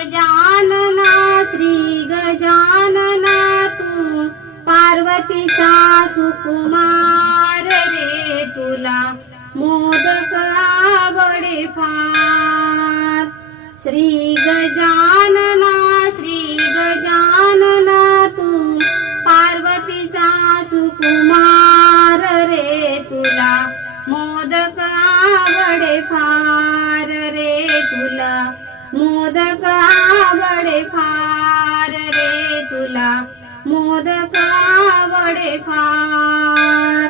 गजानना श्री गजानना तू पार्वतीचा सुकुमार रे तुला मोदक आवडे फार श्री गजानना श्री गजानना तू पार्वतीचा सुकुमार रे तुला मोदक आवडे फार रे तुला मोदक आवडे फार रे तुला. मोदक आवडे फार.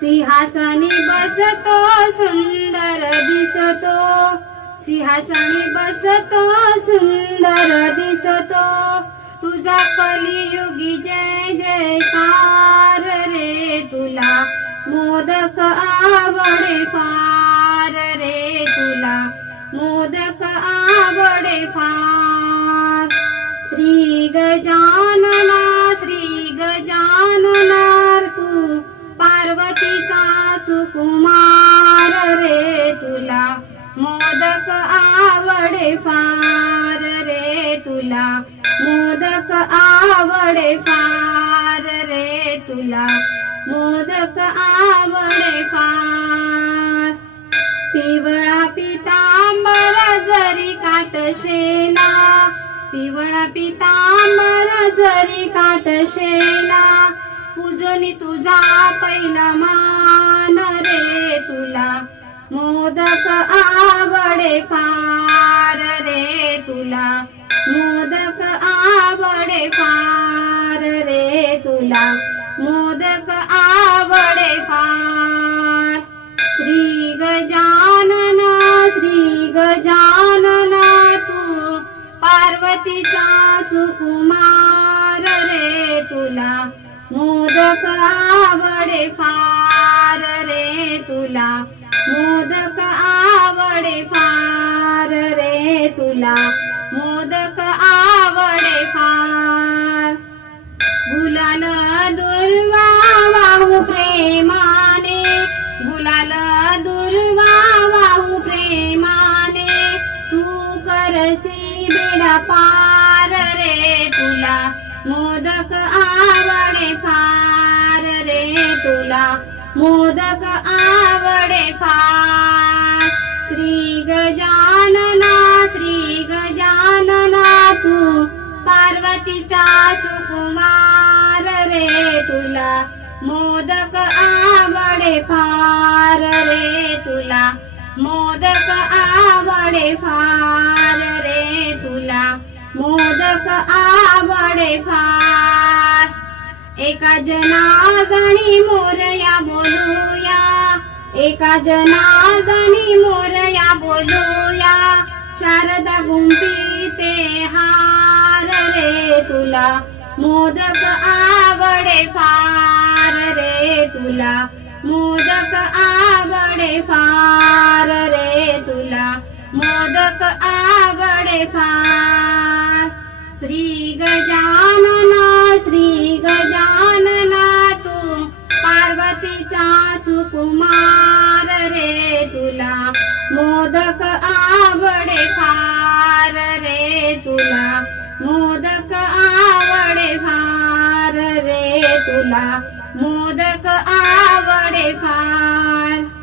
सिंहासनी बसतो सुंदर दिसतो. सिंहासनी बसतो सुंदर दिसतो. तुझा कलियुगी जय जयकार रे तुला. मोदक आवडे फार रे तुला. मोदक आवडे फार. श्री गजानना श्री गजाननार तू पार्वतीचा सुकुमार रे तुला. मोदक आवडे फार रे तुला. मोदक आवडे फार रे तुला. मोदक आवडे फार. पिवळा पिवळा काटशेना काटशेला पिवळा पितांबर जरी काटशेना पूजनी तुझा पहिला मान रे तुला. मोदक आवडे फार रे तुला. मोदक आवडे फार रे तुला. मोदक आवडे फार. श्री गजा पार्वतीचा सुकुमार रे तुला. मोदक आवडे फार रे तुला. मोदक आवडे फार रे तुला. मोदक आवडे फार. गुलाल दुर्वा वाहू प्रेमाने. गुलाल दुर्वा पार रे तुला. मोदक आवडे फार रे तुला. मोदक आवडे फार. श्री गजानना श्री गजानना तू. पार्वतीचा सुकुमार रे तुला. मोदक आवडे फार रे तुला. मोदक आवडे फार रे तुला. मोदक आवडे फार. एका जनार्दनी मोरया बोलूया. एका जनार्दनी मोरया बोलूया. शारदा गुंपी ते हार रे तुला. मोदक आवडे फार रे तुला. मोदक आवडे फार आवडे फार श्री गजानना श्री गजानना तू पार्वतीचा सुकुमार रे तुला. मोदक आवडे फार रे तुला. मोदक आवडे फार रे तुला. मोदक आवडे फार.